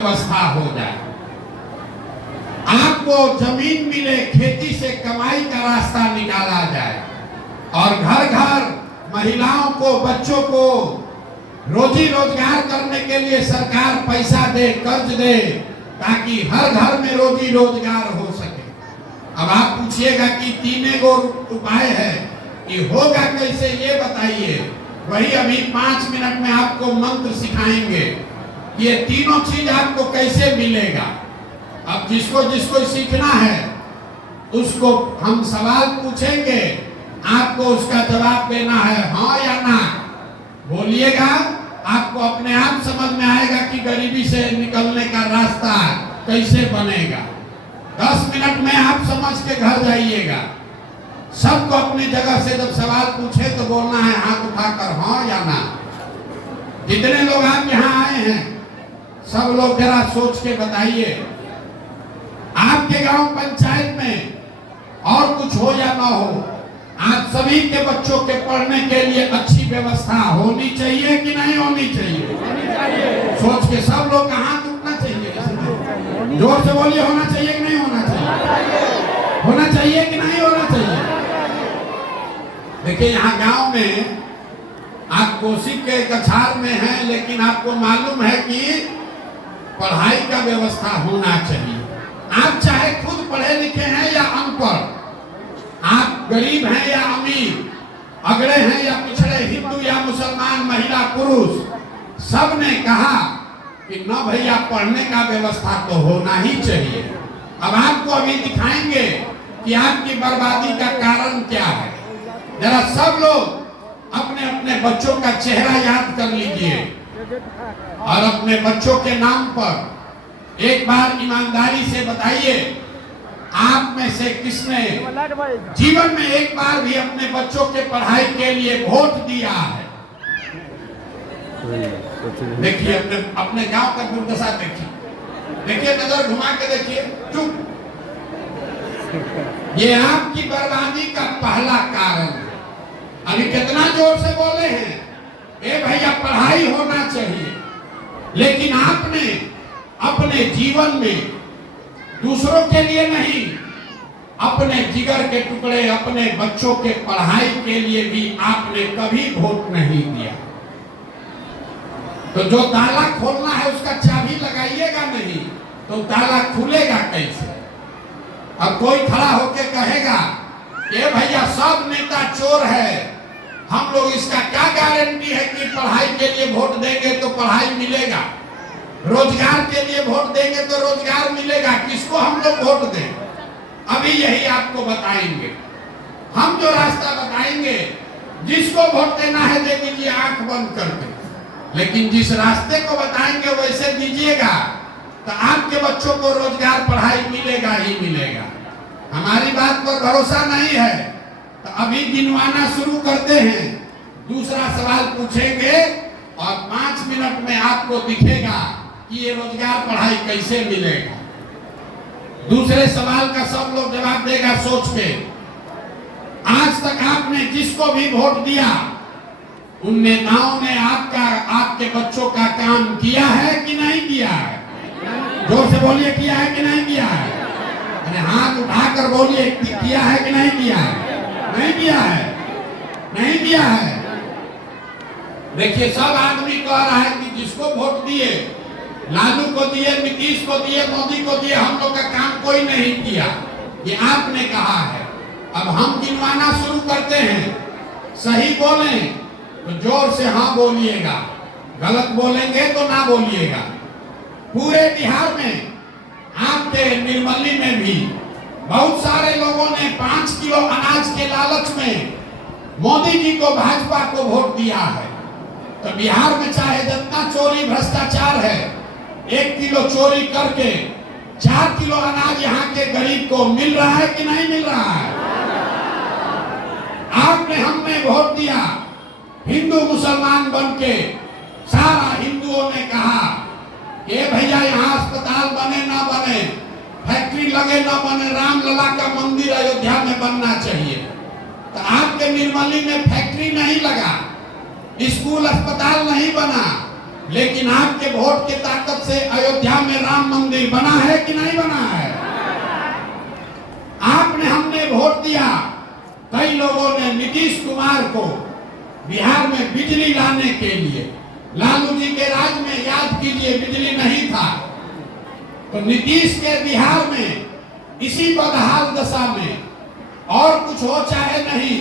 व्यवस्था हो जाए, आपको जमीन मिले, खेती से कमाई का रास्ता निकाला जाए और घर घर महिलाओं को, बच्चों को रोजी रोजगार करने के लिए सरकार पैसा दे, कर्ज दे, ताकि हर घर में रोजी रोजगार हो सके। अब आप पूछिएगा कि तीन गो उपाय है कि होगा कैसे, ये बताइए। वही अभी 5 मिनट में आपको मंत्र सिखाएंगे। ये तीनों चीज आपको कैसे मिलेगा। अब जिसको जिसको सीखना है उसको हम सवाल पूछेंगे, आपको उसका जवाब देना है हाँ या ना। बोलिएगा, आपको अपने आप समझ में आएगा कि गरीबी से निकलने का रास्ता कैसे बनेगा। 10 मिनट में आप समझ के घर जाइएगा। सबको अपनी जगह से जब सवाल पूछे तो बोलना है हाथ उठाकर हाँ या ना। जितने लोग आप यहाँ आए हैं सब लोग जरा सोच के बताइए, आपके गांव पंचायत में और कुछ हो या ना हो, आप सभी के बच्चों के पढ़ने के लिए अच्छी व्यवस्था होनी चाहिए कि नहीं होनी चाहिए? सोच के सब लोग का हाथ उठना चाहिए। जोर से बोलिए, होना चाहिए कि नहीं होना चाहिए? होना चाहिए कि नहीं होना चाहिए? देखिए, यहाँ गांव में आप कोसी के कछार में हैं, लेकिन आपको मालूम है कि पढ़ाई का व्यवस्था होना चाहिए। आप चाहे खुद पढ़े लिखे हैं या अनपढ़, आप गरीब हैं या अमीर, अगड़े हैं या पिछड़े, हिंदू या मुसलमान, महिला पुरुष, सब ने कहा कि न भैया पढ़ने का व्यवस्था तो होना ही चाहिए। अब आपको अभी दिखाएंगे कि आपकी बर्बादी का कारण क्या है। जरा सब लोग अपने अपने बच्चों का चेहरा याद कर लीजिए और अपने बच्चों के नाम पर एक बार ईमानदारी से बताइए, आप में से किसने जीवन में एक बार भी अपने बच्चों के पढ़ाई के लिए वोट दिया है? देखिए, अपने गांव का दुर्दशा देखिए, नजर घुमा के देखिए, चुप। ये आपकी बर्बादी का पहला कारण है। अभी कितना जोर से बोले हैं, ए भैया पढ़ाई होना चाहिए, लेकिन आपने अपने जीवन में दूसरों के लिए नहीं, अपने जिगर के टुकड़े, अपने बच्चों के पढ़ाई के लिए भी आपने कभी वोट नहीं दिया। तो जो ताला खोलना है उसका चाबी लगाइएगा नहीं तो ताला खुलेगा कैसे? अब कोई खड़ा होके कहेगा ये भैया सब नेता चोर है, हम लोग इसका क्या गारंटी है कि पढ़ाई के लिए वोट देंगे तो पढ़ाई मिलेगा, रोजगार के लिए वोट देंगे तो रोजगार मिलेगा, किसको हम लोग वोट दें? अभी यही आपको बताएंगे। हम जो रास्ता बताएंगे, जिसको वोट देना है दे दीजिए आंख बंद करके, लेकिन जिस रास्ते को बताएंगे वैसे दीजिएगा तो आपके बच्चों को रोजगार, पढ़ाई मिलेगा ही मिलेगा। हमारी बात पर भरोसा नहीं है तो अभी गिनवाना शुरू करते हैं। दूसरा सवाल पूछेंगे और 5 मिनट में आपको दिखेगा कि ये रोजगार, पढ़ाई कैसे मिलेगा। दूसरे सवाल का सब लोग जवाब देगा सोच के। आज तक आपने जिसको भी वोट दिया उन नेताओं ने आपके बच्चों का काम किया है कि नहीं किया है? जोर से बोलिए, किया है कि नहीं किया है? अरे हाथ उठाकर बोलिए, किया है कि नहीं किया है? नहीं किया है, नहीं किया है। देखिए, सब आदमी कह रहा है कि जिसको वोट दिए, लालू को दिए, नीतीश को दिए, मोदी को दिए, हम लोग का काम कोई नहीं किया, ये आपने कहा है। अब हम गिनवाना शुरू करते हैं। सही बोलें तो जोर से हाँ बोलिएगा, गलत बोलेंगे तो ना बोलिएगा। पूरे बिहार में, आपके निर्मली में भी बहुत सारे लोगों ने 5 किलो अनाज के लालच में मोदी जी को, भाजपा को वोट दिया है। तो बिहार में चाहे जितना चोरी भ्रष्टाचार है, 1 किलो चोरी करके 4 किलो अनाज यहाँ के गरीब को मिल रहा है कि नहीं मिल रहा है? आपने, हमने वोट दिया, हिंदू मुसलमान बन के सारा हिंदुओं ने कहा कि भैया यहाँ अस्पताल बने ना बने, फैक्ट्री लगे ना बने, रामलला का मंदिर अयोध्या में बनना चाहिए। तो आपके निर्मली में फैक्ट्री नहीं लगा, स्कूल अस्पताल नहीं बना, लेकिन आपके वोट की ताकत से अयोध्या में राम मंदिर बना है कि नहीं बना है? आपने हमने वोट दिया। कई लोगों ने नीतीश कुमार को बिहार में बिजली लाने के लिए, लालू जी के राज में याद कीजिए बिजली नहीं था, तो नीतीश के बिहार में इसी बदहाल दशा में और कुछ हो चाहे नहीं,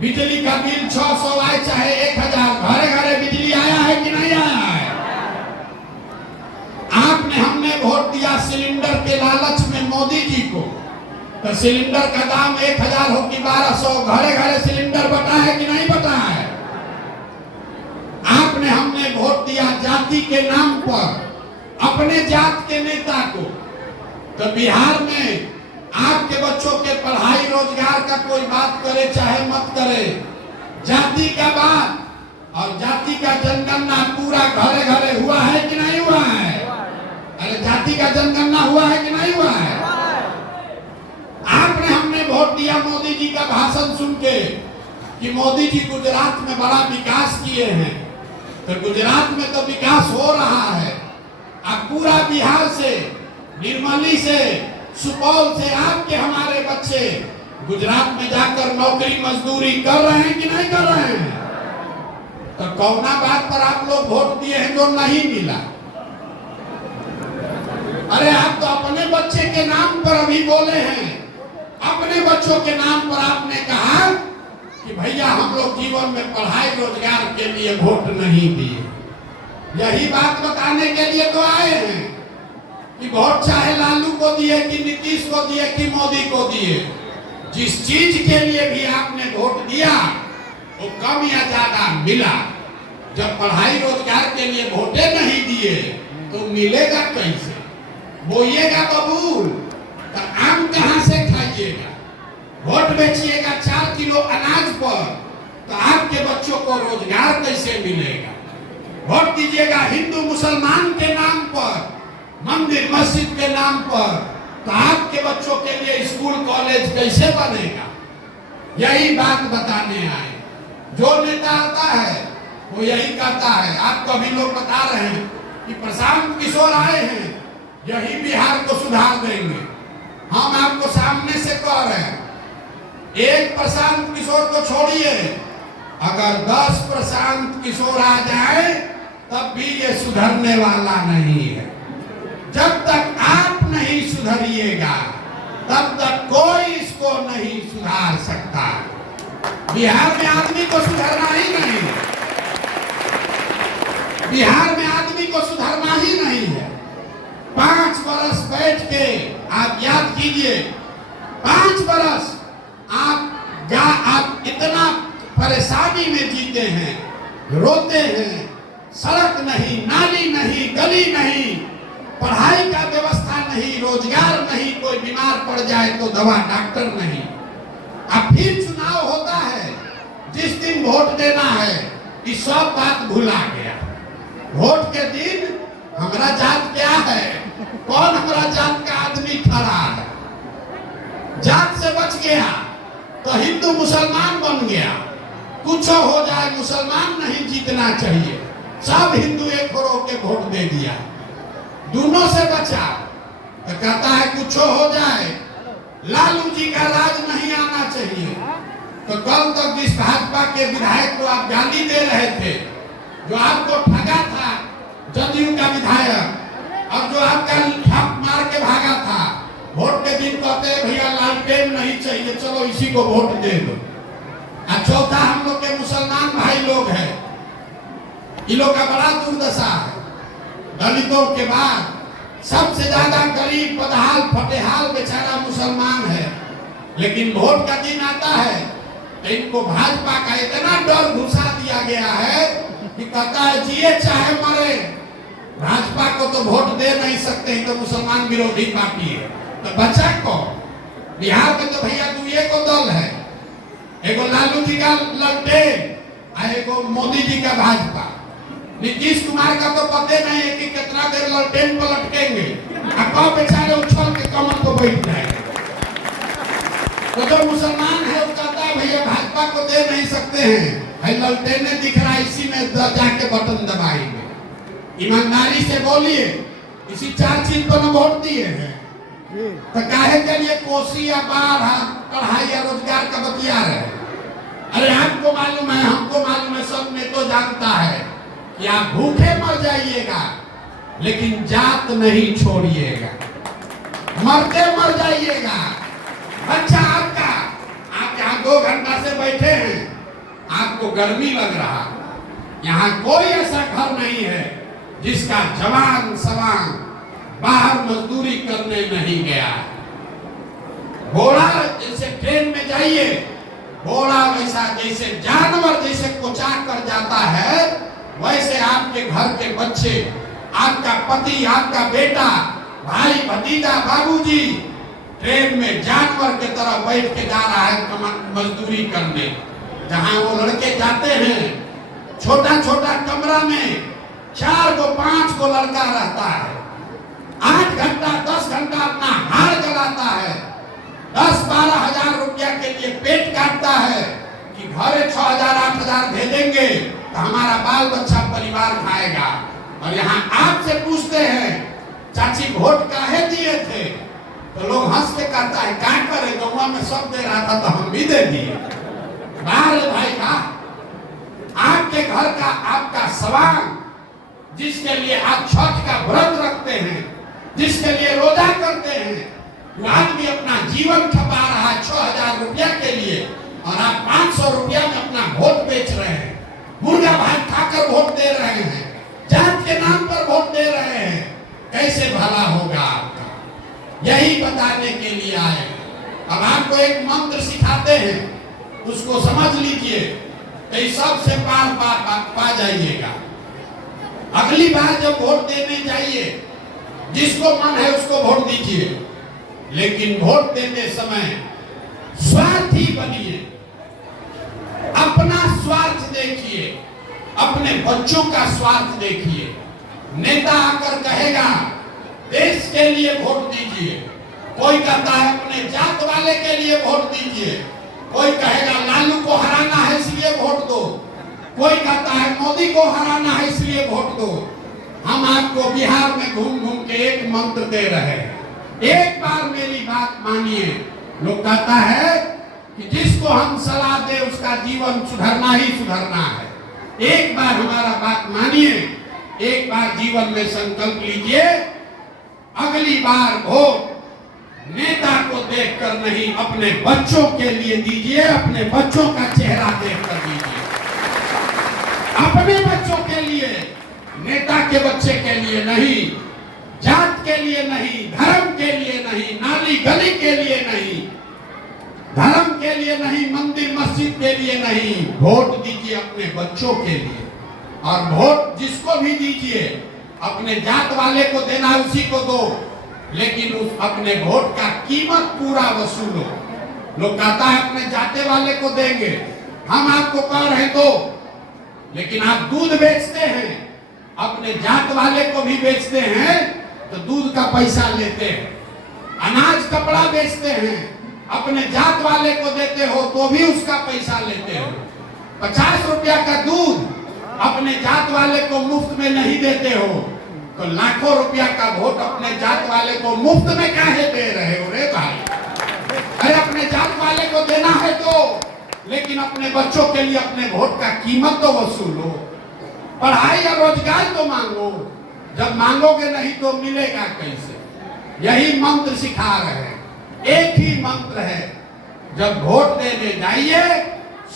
बिजली का बिल 600 आए चाहे 1000, घरे घरे बिजली आया है कि नहीं आया है? आपने हमने वोट दिया सिलेंडर के लालच में मोदी जी को, तो सिलेंडर का दाम 1000 हो कि 1200, घरे घरे सिलेंडर बटा है कि नहीं बटा है? आपने हमने वोट दिया जाति के नाम पर अपने जात के नेता को, तो बिहार में आपके बच्चों के पढ़ाई रोजगार का कोई बात करे चाहे मत करे, जाति का बात और जाति का जनगणना पूरा घरे घरे हुआ है कि नहीं हुआ है? अरे जाति का जनगणना हुआ है कि नहीं हुआ है? आपने हमने वोट दिया मोदी जी का भाषण सुन के कि मोदी जी गुजरात में बड़ा विकास किए हैं, तो गुजरात में तो विकास हो रहा है। अब पूरा बिहार से, निर्मली से, सुपौल से आपके हमारे बच्चे गुजरात में जाकर नौकरी मजदूरी कर रहे हैं कि नहीं कर रहे हैं? तो कौना बात पर आप लोग वोट दिए हैं जो नहीं मिला? अरे आप तो अपने बच्चे के नाम पर अभी बोले हैं, अपने बच्चों के नाम पर आपने कहा कि भैया हम लोग जीवन में पढ़ाई रोजगार के लिए वोट नहीं दिए। यही बात बताने के लिए तो आए हैं कि वोट चाहे लालू को दिए कि नीतीश को दिए कि मोदी को दिए, जिस चीज के लिए भी आपने वोट दिया वो कम या ज्यादा मिला। जब पढ़ाई रोजगार के लिए वोटे नहीं दिए तो मिलेगा कैसे? बोइएगा बबूल तो आम कहां से खाइएगा? वोट बेचिएगा 4 किलो अनाज पर तो आपके बच्चों को रोजगार कैसे मिलेगा? वोट दीजिएगा हिंदू मुसलमान के नाम पर, मंदिर मस्जिद के नाम पर, तो आपके बच्चों के लिए स्कूल कॉलेज कैसे बनेगा? यही बात बताने आए। जो नेता आता है वो यही कहता है। आपको अभी लोग बता रहे हैं कि प्रशांत किशोर आए हैं, यही बिहार को सुधार देंगे। हम आपको सामने से कह रहे हैं, एक प्रशांत किशोर को छोड़िए, अगर 10 प्रशांत किशोर आ जाए तब भी ये सुधरने वाला नहीं है। जब तक आप नहीं सुधरिएगा तब तक कोई इसको नहीं सुधार सकता। बिहार में आदमी को सुधरना ही नहीं है, बिहार में आदमी को सुधरना ही नहीं है। 5 बरस बैठ के आप याद कीजिए, 5 बरस आप इतना परेशानी में जीते हैं, रोते हैं, सड़क नहीं, नाली नहीं, गली नहीं, पढ़ाई का व्यवस्था नहीं, रोजगार नहीं, कोई बीमार पड़ जाए तो दवा डॉक्टर नहीं। अब फिर चुनाव होता है, जिस दिन वोट देना है ये सब बात भुला गया। वोट के दिन हमारा जात क्या है, कौन हमारा जात का आदमी खड़ा है, जात से बच गया तो हिंदू मुसलमान बन गया। कुछ हो जाए मुसलमान नहीं जीतना चाहिए, सब हिंदू एक हो के वोट दे दिया, दोनों से बचा। तो कहता है कुछ हो जाए, लालू जी का राज नहीं आना चाहिए। तो कल तक जिस भाजपा के विधायक को आप गाली दे रहे थे, जो आपको ठगा था, जदयू का विधायक, और जो आपका ठप मार के भागा था, वोट के दिन कहते भैया लालटेन नहीं चाहिए, चलो इसी को वोट दे दो। और चौथा हम लोग के मुसलमान भाई लोग हैं, इन लोग का बड़ा दुर्दशा है। दलितों के बाद सबसे ज्यादा गरीब बदहाल फटेहाल बेचारा मुसलमान है। लेकिन वोट का दिन आता है तो इनको भाजपा का इतना डर घुसा दिया गया है कि कहता है जिए चाहे मरे, भाजपा को तो वोट दे नहीं सकते, तो मुसलमान विरोधी पार्टी है। तो बचा को बिहार में तो भैया दुए को दल है, एगो लालू जी का ललटेन और एगो मोदी जी का भाजपा। नीतीश कुमार का तो पता नहीं है कि कितना देर ललटेन पर लटकेंगे, कब बेचारे उछल के कमर को बैठ जाएंगे। तो जो मुसलमान है वो कहता है भैया भाजपा को दे नहीं सकते हैं, ललटेन दिख रहा है, इसी में जाके बटन दबाएंगे। ईमानदारी से बोलिए। इसी 4 चीज पर हम वोट दिए हैं, तो काहे के लिए कोसी या बाढ़ पढ़ाई या रोजगार का बतिया रहे? अरे आपको मालूम है, हमको मालूम है, सब ने तो जानता है कि आप भूखे मर जाइएगा लेकिन जात नहीं छोड़िएगा, मरते मर जाइएगा। बच्चा आपका, आप यहाँ 2 घंटा से बैठे हैं, आपको गर्मी लग रहा, यहाँ कोई ऐसा घर नहीं है जिसका जवान सवान बाहर मजदूरी करने नहीं गया। घोड़ा जैसे ट्रेन में जाइए, घोड़ा वैसा जैसे जानवर जैसे कोचा कर जाता है, वैसे आपके घर के बच्चे, आपका पति, आपका बेटा, भाई, भतीजा, बाबूजी ट्रेन में जानवर के तरह बैठ के जा रहा है मजदूरी करने। जहां वो लड़के जाते हैं, छोटा छोटा कमरा में 4 को 5 को लड़का रहता है, 8 घंटा 10 घंटा अपना हाड़ जलाता है, 10-12 हजार रुपया के लिए पेट काटता है कि घरे 6,000 8,000 भेजेंगे तो हमारा बाल बच्चा परिवार खाएगा। और यहाँ आपसे पूछते हैं चाची वोट काहे दिए थे, तो लोग हंस के कहता है क्या करे, गौवा में सब दे रहा था तो हम भी दे दिए। भाई का आपके घर का आपका सवाल, जिसके लिए आप छठ का व्रत रखते हैं, जिसके लिए रोजा करते हैं, वो आदमी अपना जीवन खपा रहा है 6,000 रुपया के लिए, और आप 500 रुपया में अपना वोट बेच रहे हैं, मुर्गा भात खाकर वोट दे रहे हैं, जात के नाम पर वोट दे रहे हैं। कैसे भला होगा आपका? यही बताने के लिए आए। अब आपको एक मंत्र सिखाते हैं, उसको समझ लीजिए, तो सबसे पार पा जाइएगा। अगली बार जब वोट देने जाइए, जिसको मन है उसको वोट दीजिए, लेकिन वोट देते समय स्वार्थी बनिए, अपना स्वार्थ देखिए, अपने बच्चों का स्वार्थ देखिए। नेता आकर कहेगा देश के लिए वोट दीजिए, कोई कहता है अपने जात वाले के लिए वोट दीजिए, कोई कहेगा लालू को हराना है इसलिए वोट दो, कोई कहता है मोदी को हराना है इसलिए वोट दो। हम आपको बिहार में घूम घूम के एक मंत्र दे रहे हैं, एक बार मेरी बात मानिए। लोग कहता है कि जिसको हम सलाह दे उसका जीवन सुधरना ही सुधरना है। एक बार हमारा बात मानिए, एक बार जीवन में संकल्प लीजिए, अगली बार वोट नेता को देखकर नहीं, अपने बच्चों के लिए दीजिए, अपने बच्चों का चेहरा देखकर दीजिए, अपने बच्चों के लिए, नेता के बच्चे के लिए नहीं, जात के लिए नहीं, धर्म के लिए नहीं, नाली गली के लिए नहीं, धर्म के लिए नहीं, मंदिर मस्जिद के लिए नहीं, वोट दीजिए अपने बच्चों के लिए। और वोट जिसको भी दीजिए, अपने जात वाले को देना उसी को दो, लेकिन उस अपने वोट का कीमत पूरा वसूलो। लोग कहता है अपने जाते वाले को देंगे, हम आपको कह रहे दो, लेकिन आप दूध बेचते हैं, अपने जात वाले को भी बेचते हैं तो दूध का पैसा लेते हैं, अनाज कपड़ा बेचते हैं, अपने जात वाले को देते हो तो भी उसका पैसा लेते हो। 50 रुपया का दूध अपने जात वाले को मुफ्त में नहीं देते हो, तो लाखों रुपया का वोट अपने जात वाले को मुफ्त में काहे दे रहे हो रे भाई? अरे अपने जात वाले को देना है तो, लेकिन अपने बच्चों के लिए अपने वोट का कीमत तो वसूलो। पढ़ाई या रोजगार तो मांगो, जब मांगोगे नहीं तो मिलेगा कैसे? यही मंत्र सिखा रहे हैं, एक ही मंत्र है, जब वोट देने जाइए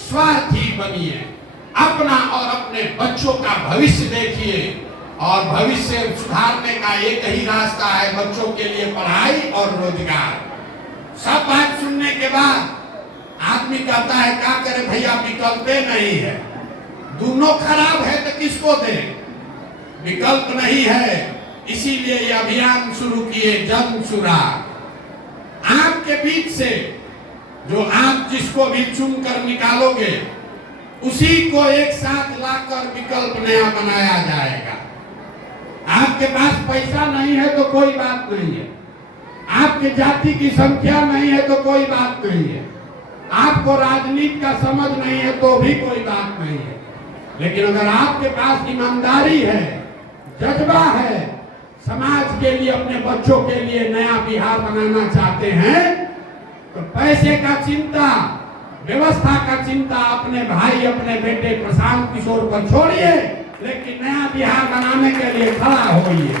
स्वार्थी बनिए, अपना और अपने बच्चों का भविष्य देखिए, और भविष्य सुधारने का एक ही रास्ता है, बच्चों के लिए पढ़ाई और रोजगार। सब बात सुनने के बाद आदमी कहता है क्या करे भैया, विकल्प नहीं है, दोनों खराब है तो किसको दे? विकल्प नहीं है, इसीलिए ये अभियान शुरू किए जन सुराग। आपके बीच से जो आप जिसको भी चुनकर निकालोगे उसी को एक साथ लाकर विकल्प नया बनाया जाएगा। आपके पास पैसा नहीं है तो कोई बात नहीं है, आपके जाति की संख्या नहीं है तो कोई बात नहीं है, आपको राजनीति का समझ नहीं है तो भी कोई बात नहीं है, लेकिन अगर आपके पास ईमानदारी है, जज्बा है, समाज के लिए, अपने बच्चों के लिए नया बिहार बनाना चाहते हैं, तो पैसे का चिंता, व्यवस्था का चिंता अपने भाई, अपने बेटे प्रशांत किशोर पर छोड़िए, लेकिन नया बिहार बनाने के लिए खड़ा होइए,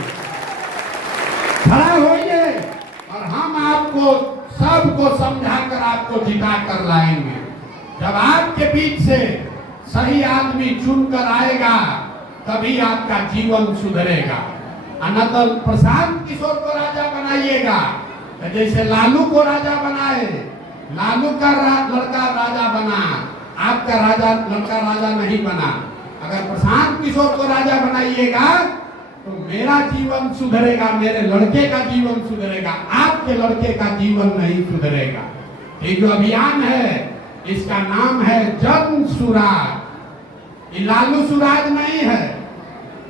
खड़ा होइए, और हम आपको सबको समझाकर आपको जिता कर लाएंगे। जब आपके बीच से सही आदमी चुनकर आएगा, तभी आपका जीवन सुधरेगा। न तो प्रशांत किशोर को राजा बनाइएगा, जैसे लालू को राजा बनाए, लालू का लड़का राजा बना, आपका लड़का राजा नहीं बना। अगर प्रशांत किशोर को राजा बनाइएगा तो मेरा जीवन सुधरेगा, मेरे लड़के का जीवन सुधरेगा, आपके लड़के का जीवन नहीं सुधरेगा। ये जो अभियान है, इसका नाम है जन सुराज। ये लालू सुराज नहीं है,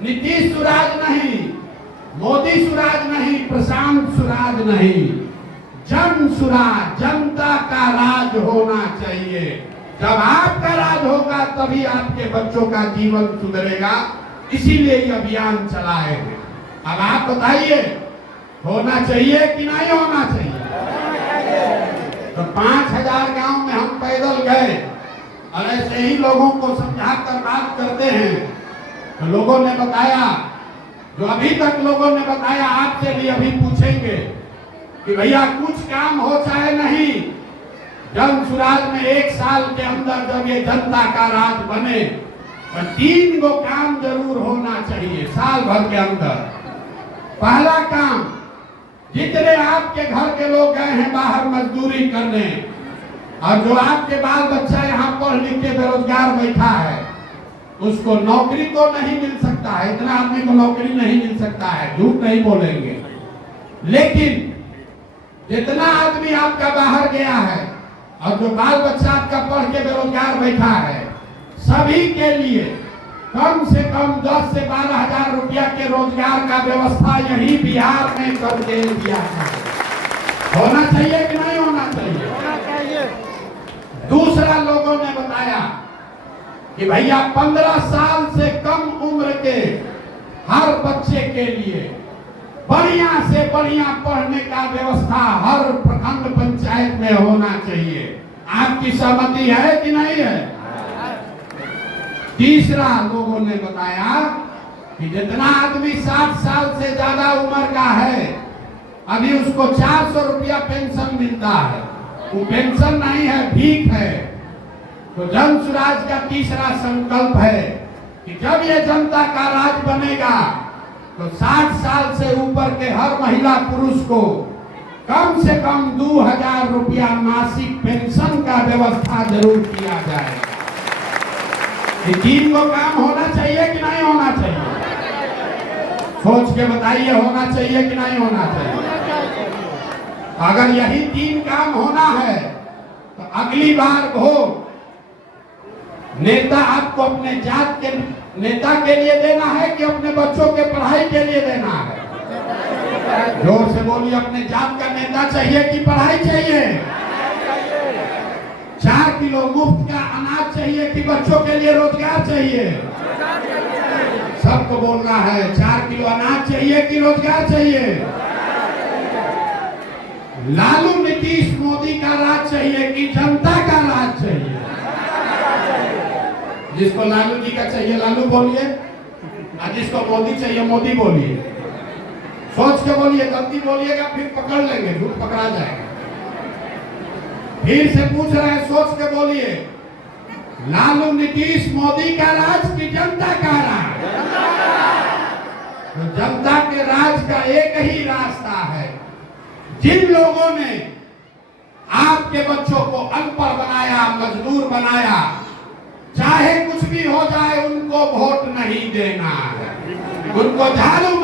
नीतीश सुराज नहीं, मोदी सुराज नहीं, प्रशांत सुराज नहीं, जन सुराज, जनता का राज होना चाहिए। जब आपका राज होगा तभी आपके बच्चों का जीवन सुधरेगा, इसीलिए ये अभियान चलाए हैं। अब आप बताइए, होना चाहिए कि नहीं होना चाहिए? तो 5000 गांव में हम पैदल गए और ऐसे ही लोगों को समझाकर बात करते हैं, तो लोगों ने बताया, जो अभी तक लोगों ने बताया, आपसे भी अभी पूछेंगे कि भैया कुछ काम हो चाहे नहीं, जन सुराज में 1 साल के अंदर जब ये जनता का राज बने तो 3 गो काम जरूर होना चाहिए साल भर के अंदर। पहला काम, जितने आपके घर के लोग गए हैं बाहर मजदूरी करने, और जो आपके बाल बच्चा यहाँ पढ़ लिख के बेरोजगार बैठा है, उसको नौकरी तो नहीं मिल सकता है, इतना आदमी को नौकरी नहीं मिल सकता है, झूठ नहीं बोलेंगे, लेकिन जितना आदमी आपका बाहर गया है और जो बाल बच्चा आपका पढ़ के बेरोजगार बैठा है, सभी के लिए कम से कम 10 से 12 हजार रुपया के रोजगार का व्यवस्था यही बिहार में कर दे दिया है। होना चाहिए कि नहीं होना चाहिए? होना चाहिए। दूसरा, लोगों ने बताया कि भैया 15 साल से कम उम्र के हर बच्चे के लिए बढ़िया से बढ़िया पढ़ने का व्यवस्था हर प्रखंड पंचायत में होना चाहिए। आपकी सहमति है कि नहीं है? तीसरा, लोगों ने बताया कि जितना आदमी 60 साल से ज्यादा उम्र का है, अभी उसको 400 रुपया पेंशन मिलता है, वो पेंशन नहीं है, भीख है। तो जन सुराज का तीसरा संकल्प है कि जब ये जनता का राज बनेगा तो 60 साल से ऊपर के हर महिला पुरुष को कम से कम 2000 रुपया मासिक पेंशन का व्यवस्था जरूर किया जाए। ये 3 गो काम होना चाहिए कि नहीं होना चाहिए? सोच के बताइए, होना चाहिए कि नहीं होना चाहिए? अगर यही 3 काम होना है तो अगली बार वोट नेता आपको अपने जात के नेता के लिए देना है कि अपने बच्चों के पढ़ाई के लिए देना है? जोर से बोलिए, अपने जात का नेता चाहिए कि पढ़ाई चाहिए? 4 किलो मुफ्त का अनाज चाहिए कि बच्चों के लिए रोजगार चाहिए? सबको बोलना है, 4 किलो अनाज चाहिए कि रोजगार चाहिए? लालू नीतीश मोदी का राज चाहिए कि जनता का राज चाहिए? जिसको लालू जी का चाहिए लालू बोलिए, और जिसको मोदी चाहिए मोदी बोलिए। सोच के बोलिए, गलती बोलिएगा फिर पकड़ लेंगे, झूठ पकड़ा जाएगा। फिर से पूछ रहे हैं, सोच के बोलिए, लालू नीतीश मोदी का राज कि जनता का राज? तो जनता के राज का एक ही रास्ता है। जिन लोगों ने आपके बच्चों को अनपढ़ बनाया, मजदूर बनाया, चाहे कुछ भी हो जाए उनको वोट नहीं देना है, उनको झाड़ू